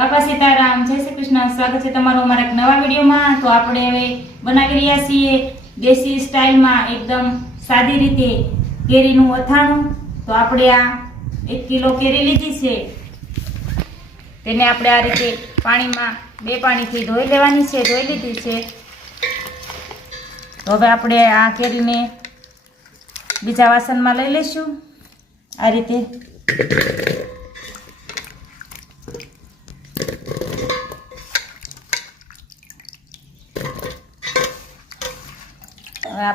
બાપા સીતારામ, જય શ્રી કૃષ્ણ. સ્વાગત છે તમારું અમારા એક નવા વિડીયોમાં. તો આપણે હવે બનાવી રહ્યા છીએ દેશી સ્ટાઇલમાં એકદમ સાદી રીતે કેરીનું અથાણું. તો આપણે આ એક કિલો કેરી લીધી છે. તેને આપણે આ રીતે પાણીમાં બે પાણીથી ધોઈ લેવાની છે. ધોઈ લીધી છે. તો હવે આપણે આ કેરીને બીજા વાસણમાં લઈ લઈશું. આ રીતે.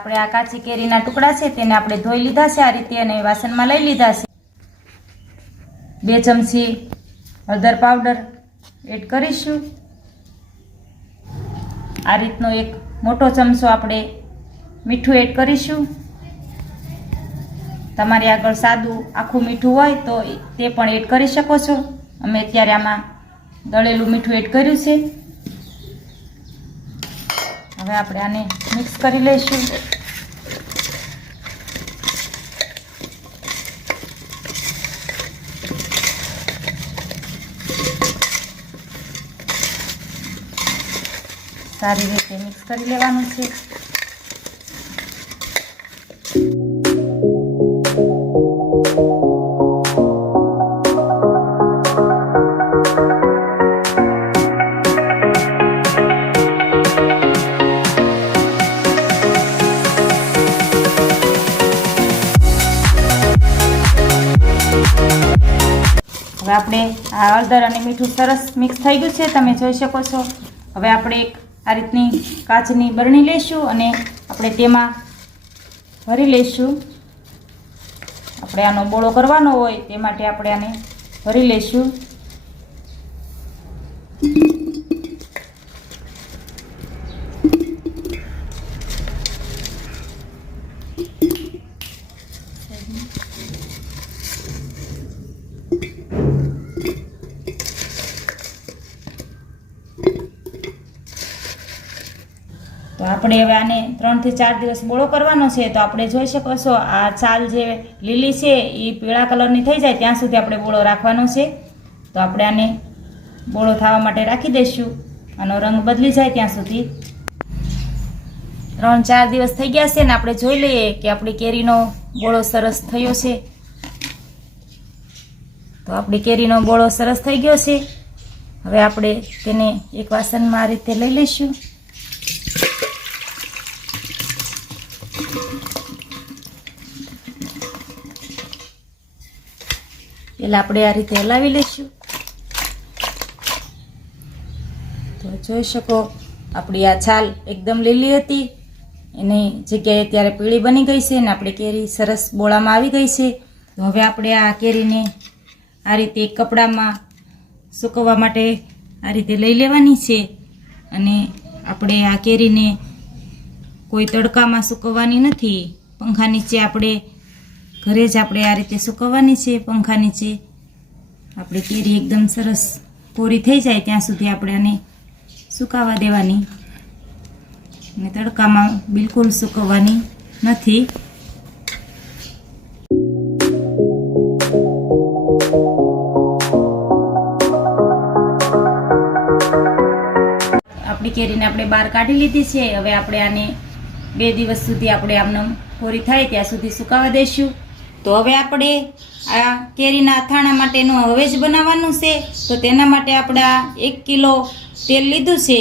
આપણે આ કાચી કેરીના ટુકડા છે તેને આપણે ધોઈ લીધા છે, આ રીતે અને વાસણમાં લઈ લીધા છે. બે ચમચી હળદર પાવડર એડ કરીશું. આ રીતનો એક મોટો ચમચો આપણે મીઠું એડ કરીશું. તમારી આગળ સાદું આખું મીઠું હોય તો તે પણ એડ કરી શકો છો. અમે અત્યારે આમાં દળેલું મીઠું એડ કર્યું છે. હવે આપણે આને મિક્સ કરી લઈશું. સારી રીતે મિક્સ કરી લેવાનું છે. આપણે આ હળદર અને મીઠું સરસ મિક્સ થઈ ગયું છે, તમે જોઈ શકો છો. હવે આપણે એક આ રીતની કાચની બરણી લઈશું અને આપણે તેમાં ભરી લઈશું. આપણે આનો બોળો કરવાનો હોય તે માટે આપણે આને ભરી લઈશું. આપણે હવે આને ત્રણથી ચાર દિવસ બોળો કરવાનો છે, તો આપણે જોઈ શકો છો આ છાલ જે લીલી છે એ પીળા કલરની થઈ જાય, ત્યાં સુધી આપણે બોળો રાખવાનો છે. તો આપણે આને બોળો થવા માટે રાખી દઈશું, આનો રંગ બદલી જાય ત્યાં સુધી. ત્રણ ચાર દિવસ થઈ ગયા છે ને આપણે જોઈ લઈએ કે આપણી કેરીનો બોળો સરસ થયો છે. તો આપણી કેરીનો બોળો સરસ થઈ ગયો છે. હવે આપણે તેને એક વાસણમાં આ રીતે લઈ લઈશું. પેલા આપણે આ રીતે હલાવી લઈશું. તો જોઈ શકો, આપણી આ છાલ એકદમ લીલી હતી. એની જગ્યાએ ત્યારે પીળી બની ગઈ છે અને આપણે કેરી સરસ બોળામાં આવી ગઈ છે. તો હવે આપણે આ કેરીને આ રીતે કપડામાં સૂકવવા માટે આ રીતે લઈ લેવાની છે. અને આપણે આ કેરીને કોઈ તડકામાં સૂકવવાની નથી. પંખા નીચે આપણે ઘરે જ આપણે આ રીતે સૂકવવાની છે પંખા નીચે આપણે કેરી એકદમ સરસ કોરી થઈ જાય ત્યાં સુધી આપણે આને સુકાવા દેવાની. અને તડકામાં બિલકુલ સૂકવવાની નથી. આપણી કેરીને આપણે બહાર કાઢી લીધી છે. હવે આપણે આને બે દિવસ સુધી આપણે આમને કોરી થાય, ત્યાં સુધી સુકાવા દઈશું. તો હવે આપણે આ કેરીના અથાણા માટેનું હવે જ બનાવવાનું છે. તો તેના માટે આપણે આ એક કિલો તેલ લીધું છે.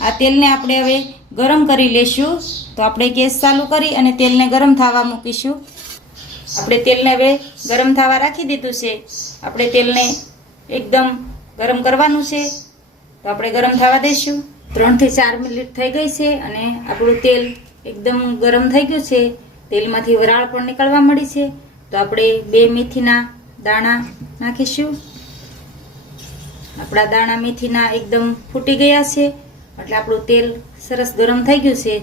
આ તેલને આપણે હવે ગરમ કરી લેશું. તો આપણે ગેસ ચાલુ કરી અને તેલને ગરમ થવા મૂકીશું. આપણે તેલને હવે ગરમ થવા રાખી દીધું છે. આપણે તેલને એકદમ ગરમ કરવાનું છે. તો આપણે ગરમ થવા દઈશું. ત્રણથી ચાર મિનિટ થઈ ગઈ છે અને આપણું તેલ એકદમ ગરમ થઈ ગયું છે. તેલમાંથી વરાળ પણ નીકળવા મળી છે. તો આપણે બે મેથીના દાણા નાખીશું. આપણા દાણા મેથીના એકદમ ફૂટી ગયા છે. એટલે આપણું તેલ સરસ ગરમ થઈ ગયું છે.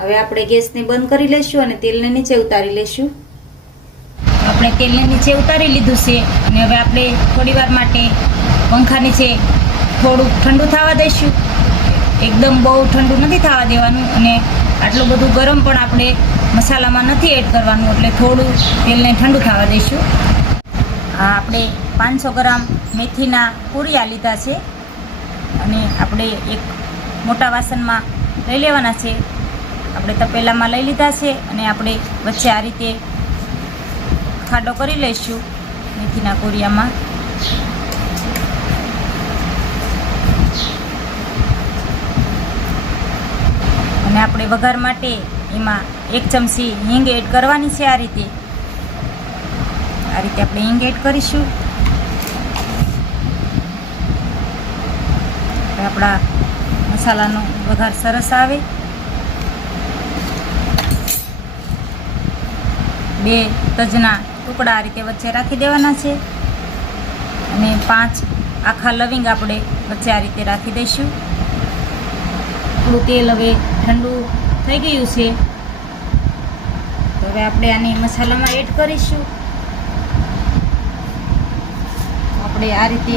હવે આપણે ગેસને બંધ કરી લઈશું અને તેલને નીચે ઉતારી લઈશું. આપણે તેલને નીચે ઉતારી લીધું છે અને હવે આપણે થોડીવાર માટે પંખા નીચે થોડુંક ઠંડુ થવા દઈશું. એકદમ બહુ ઠંડુ નથી થવા દેવાનું અને આટલું બધું ગરમ પણ આપણે મસાલામાં નથી એડ કરવાનું, એટલે થોડું તેલને ઠંડુ થવા દઈશું. આપણે પાંચસો ગ્રામ મેથીના પૂરિયા લીધા છે. અને આપણે એક મોટા વાસણમાં લઈ લેવાના છે. આપણે તપેલામાં લઈ લીધા છે અને આપણે વચ્ચે આ રીતે ખાડો કરી લઈશું મેથીના કોરિયામાં અને આપણે વઘાર માટે એમાં એક ચમચી હિંગ એડ કરવાની છે આ રીતે. આ રીતે આપણે હિંગ એડ કરીશું. આપણા મસાલાનો વઘાર સરસ આવે. બે તજના ટુકડા આ રીતે વચ્ચે રાખી દેવાના છે. અને પાંચ આખા લવિંગ આપણે વચ્ચે આ રીતે રાખી દઈશું. આપણું તેલ હવે ઠંડુ થઈ ગયું છે. તો હવે આપણે આને મસાલામાં એડ કરીશું. આપણે આ રીતે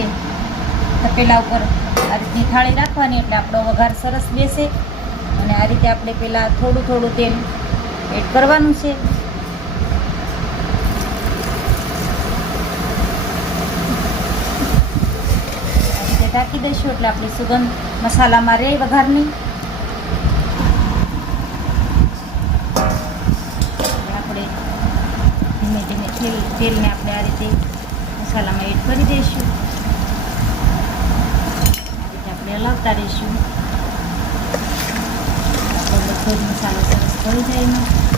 તપેલા ઉપર આ રીતની થાળી રાખવાની, એટલે આપણો વઘાર સરસ બેસે. અને આ રીતે આપણે પહેલાં થોડું થોડું તેલ એડ કરવાનું છે. ઢાંકી દઈશું, એટલે આપણી સુગંધ મસાલામાં રહે વઘારની એટલે આપણે ધીમે ધીમે તેલ તેલને આપણે આ રીતે મસાલામાં એડ કરી દઈશું. આ રીતે આપણે હલાવતા રહીશું. આપણો બધો જ મસાલો સરસ ભળી જાય એમાં.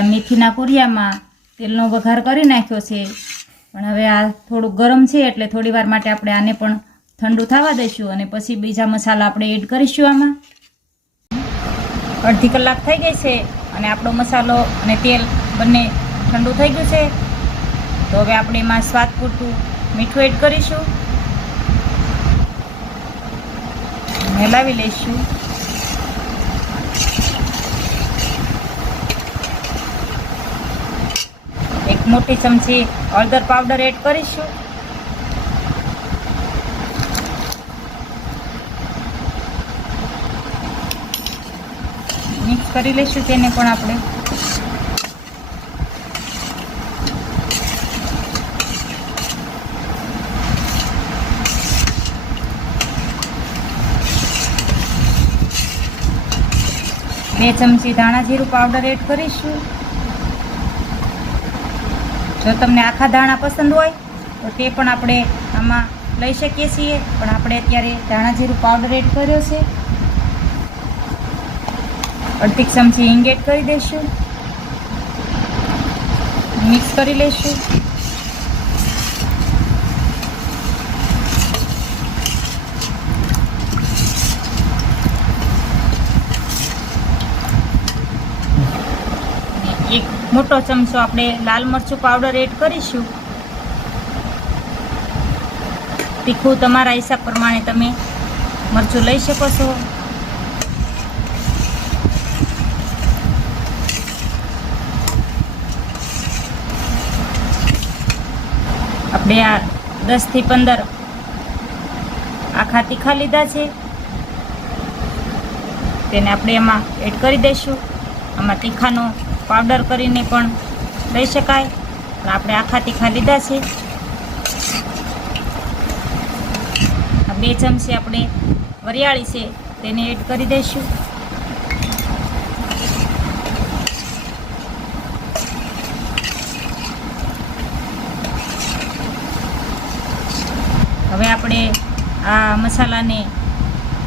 આ મેથીના કોરિયામાં તેલનો વઘાર કરી નાખ્યો છે. પણ હવે આ થોડું ગરમ છે એટલે થોડી વાર માટે આપણે આને પણ ઠંડુ થવા દઈશું અને પછી બીજા મસાલા આપણે એડ કરીશું આમાં. અડધી કલાક થઈ ગઈ છે અને આપણો મસાલો અને તેલ બંને ઠંડુ થઈ ગયું છે. તો હવે આપણે એમાં સ્વાદ પૂરતું મીઠું એડ કરીશું. હલાવી લઈશું. મોટી ચમચી હળદર પાવડર એડ કરીશું. મિક્સ કરી લઈશું તેને પણ આપણે. બે ચમચી ધાણા જીરું પાવડર એડ કરીશું. જો તમને આખા ધાણા પસંદ હોય, તો તે પણ આપણે આમાં લઈ શકીએ છીએ. પણ આપણે અત્યારે ધાણા જીરું પાવડર એડ કર્યો છે. અડધી ચમચી હિંગ એડ કરી દઈશું. મિક્સ કરી લઈશું એક મોટો ચમચો આપણે લાલ મરચું પાવડર એડ કરીશું. તીખું તમારા હિસાબ પ્રમાણે તમે મરચું લઈ શકો છો. આપણે આ દસથી પંદર આખા તીખા લીધા છે. તેને આપણે એમાં એડ કરી દઈશું. આમાં તીખાનો પાવડર કરીને પણ લઈ શકાય. પણ આપણે આખા તીખા લીધા છે. બે ચમચી આપણે વરિયાળી છે, તેને એડ કરી દઈશું. હવે આપણે આ મસાલાને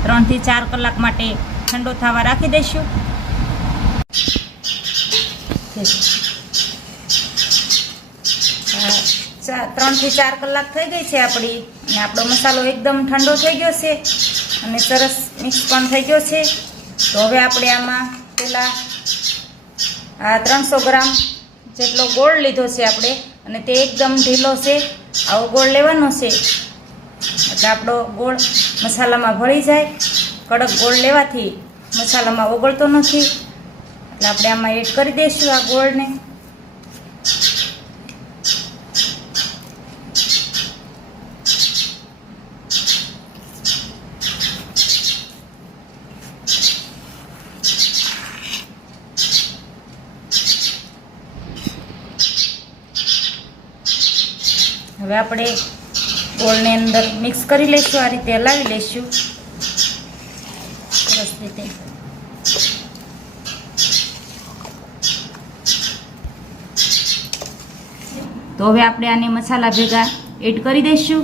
ત્રણથી ચાર કલાક માટે ઠંડો થવા રાખી દઈશું. ત્રણથી ચાર કલાક થઈ ગઈ છે આપણી. અને આપણો મસાલો એકદમ ઠંડો થઈ ગયો છે. અને સરસ મિક્સ પણ થઈ ગયો છે. તો હવે આપણે આમાં પેલા, આ ત્રણસો ગ્રામ જેટલો ગોળ લીધો છે આપણે. અને તે એકદમ ઢીલો છે. આવો ગોળ લેવાનો છે. એટલે આપણો ગોળ મસાલામાં ભળી જાય. કડક ગોળ લેવાથી મસાલામાં ઓગળતો નથી. એટલે આપણે આમાં એડ કરી દઈશું આ ગોળને. હવે આપણે ગોળને અંદર મિક્સ કરી લઈશું, આ રીતે હલાવી લઈશું. સરસ રીતે. તો હવે આપણે આને મસાલા ભેગા એડ કરી દઈશું.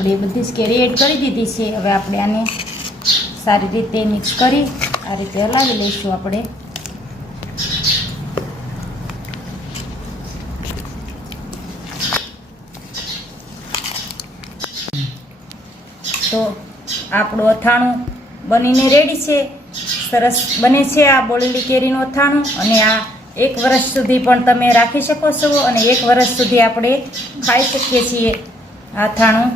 આપણે બધી જ કેરી એડ કરી દીધી છે. હવે આપણે આને સારી રીતે મિક્સ કરી આ રીતે હલાવી લઈશું આપણે. તો આપણું અથાણું બનીને રેડી છે. સરસ બને છે આ બોલેલી કેરીનું અથાણું. અને આ એક વર્ષ સુધી પણ તમે રાખી શકો છો અને એક વર્ષ સુધી આપણે ખાઈ શકીએ છીએ અથાણું.